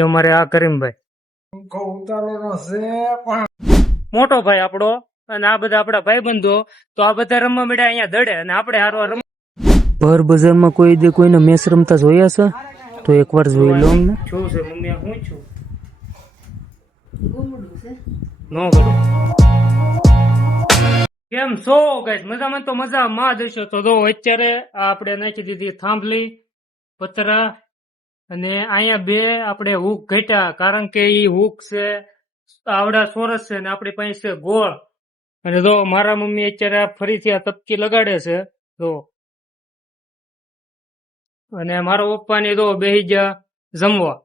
અમારે આ કરીમભાઈ મોટો ભાઈ આપણો અને આ બધા આપડા ભાઈબંધો તો આ બધા રમવા મળ્યા અહીંયા દડે અને આપણે હારવા રમ ભર બજારમાં કોઈ દે કોઈને મેચ રમતા જોયા છે તો એકવાર જોઈ લો અમને શું છે મમ્મી હું છું નો કરું કેમ છો ગાઈસ મજામાં તો મજામાં જ હશો તો જો અત્યારે આપણે નાખી દીધી થાંભલી પતરા અને અહીંયા બે આપણે હુક ઘટ્યા કારણ કે ઈ હુક છે આવડા સોરસ છે ને આપણી પાસે છે ગોળ અને જો મારા મમ્મી અત્યારે ફરીથી આ તપકી લગાડે છે જો અને મારા પપ્પાની જો બેહી ગયા જમવા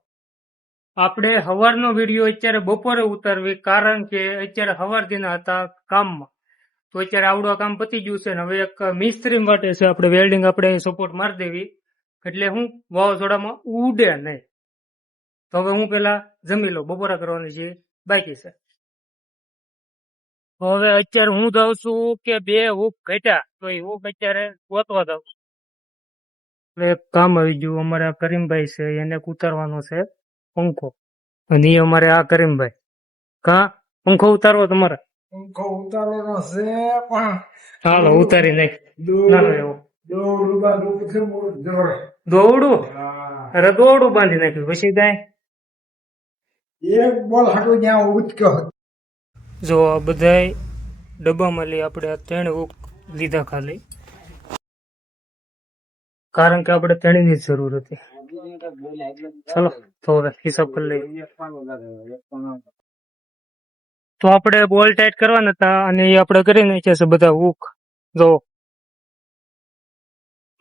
આપણે સવારનો વિડીયો અત્યારે બપોરે ઉતારવી કારણ કે અત્યારે સવારથી હતા કામમાં તો અત્યારે આવડું કામ પતી ગયું છે ને હવે એક મિસ્ત્રી માટે છે આપણે વેલ્ડિંગ આપણે સપોર્ટ મારી દેવી એટલે હું વાવાઝોડામાં ઉડે નહીં તો હવે હું પેલા જમી લઉં બપોરા કરવાની છે બાકી છે હવે અત્યારે હું જાઉં છું કે બે હુક ઘટ્યા તો એ હુક અત્યારે ગોતવા જાઉં એક કામ આવી ગયું અમારે આ કરીમભાઈ છે એને ઉતારવાનો છે પંખો અને એ અમારે આ કરીમભાઈ કા પંખો ઉતારવો તમારે પંખો ઉતારવાનો છે પણ હાલો ઉતારી નાખ એવો દોરડું દોરડું અરે દોરડું બાંધી નાખ્યું પછી કાંઈ એક બોલ હાટું જ્યાં ઉચક્યો જો આ બધા ડબ્બામાં લઈ આપણે 3 હુક લીધા ખાલી કારણ કે આપણે 3 ની જ જરૂર હતી ચલો તો હવે હિસાબ કરી લઈએ તો આપણે બોલ ટાઈટ કરવાના હતા અને એ આપણે કરી નાખ્યા છે બધા હુક જો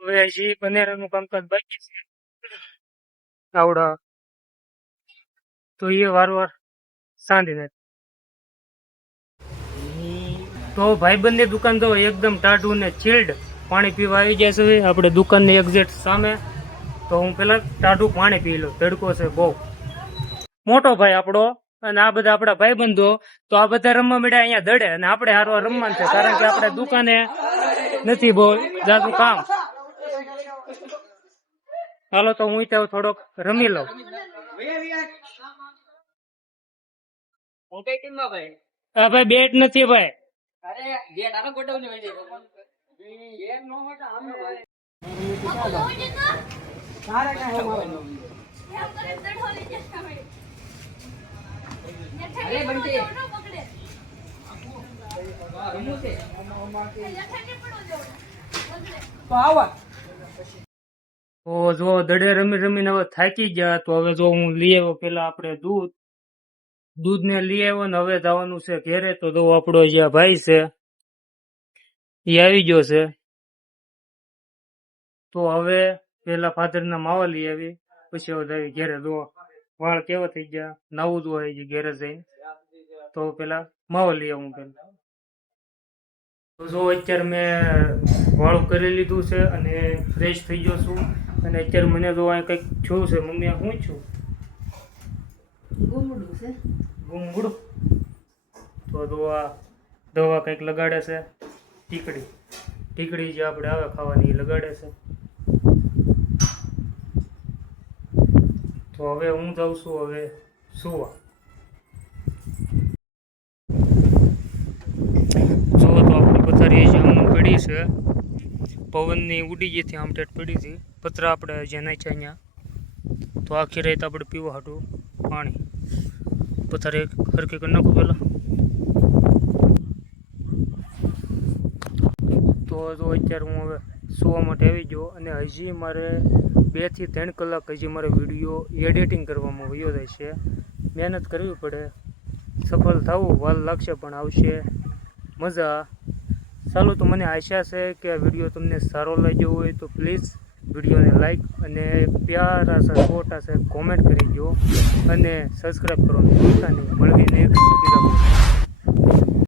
હવે હજી બનેરાનું કામકાજ બાકી છે આવડા તો એ વારવાર સાંધી નાખ તો ભાઈબંધની દુકાન તો એકદમ ટાઢું ને ચીલ્ડ પાણી પીવા આવી જાય છે આપણે દુકાનની એક્ઝેક્ટ સામે તો હું પેલા ટાઢું પાણી પી લઉં તડકો છે બહુ મોટો ભાઈ આપણો અને આ બધા આપણા ભાઈબંધો તો આ બધા રમવા મળ્યા અહીંયા દડે અને આપણે હારવા રમવાનું છે કારણ કે આપણે દુકાને નથી બહુ જાતું કામ હાલો તો હું ત્યાં થોડોક રમી લઉં હા ભાઈ બેટ નથી ભાઈ તો જો દડે રમી રમીને હવે થાકી ગયા તો હવે જો હું લઈ આવ્યો પેલા આપણે દૂધ ને લઈ આવ્યો ને હવે જવાનું છે ઘેરે તો જો આપણો જે ભાઈ છે એ આવી ગયો છે તો હવે પેલા ફાધર ના માવા લઈ આવી પછી હવે આવી ઘેરે જો વાળ કેવા થઈ ગયા નવું જ હોય ઘેરે જઈને તો પેલા માવો લઈ આવું પેલા તો જો અત્યારે મેં વાળું કરી લીધું છે અને ફ્રેશ થઈ ગયો છું અને અત્યારે મને જો અહીં કંઈક છું છે મમ્મી હું છું ગુંગળું તો જો આ દવા કંઈક લગાડે છે ટીકડી જે આપણે આવે ખાવાની એ લગાડે છે તો હવે હું જાઉં છું હવે સુવા જો તો આપણે પથારી જામનું પડી છે પવનની ઉડી ગઈ હતી આમટેટ પડી હતી પતરા આપણે જે નાખ્યા અહીંયા તો આખી રાત આપણે પીવા હાટું પાણી પથારી હરકી કરી નાખું પેલા તો અત્યારે હું હવે સુવા માટે આવી ગયો અને હજી મારે 2 થી 3 કલાક હજી મારે વિડીયો એડિટિંગ કરવામાં વયો જાય છે મહેનત કરવી પડે સફળ થવું વાર લાગશે પણ આવશે મજા ચાલો તો મને આશા છે કે આ વિડીયો તમને સારો લાગ્યો હોય તો પ્લીઝ વિડીયોને લાઈક અને પ્યારા સા છોટા સે કોમેન્ટ કરી દો અને સબસ્ક્રાઈબ કરવાનું ભૂલતા નહીં મળીને એક બીજા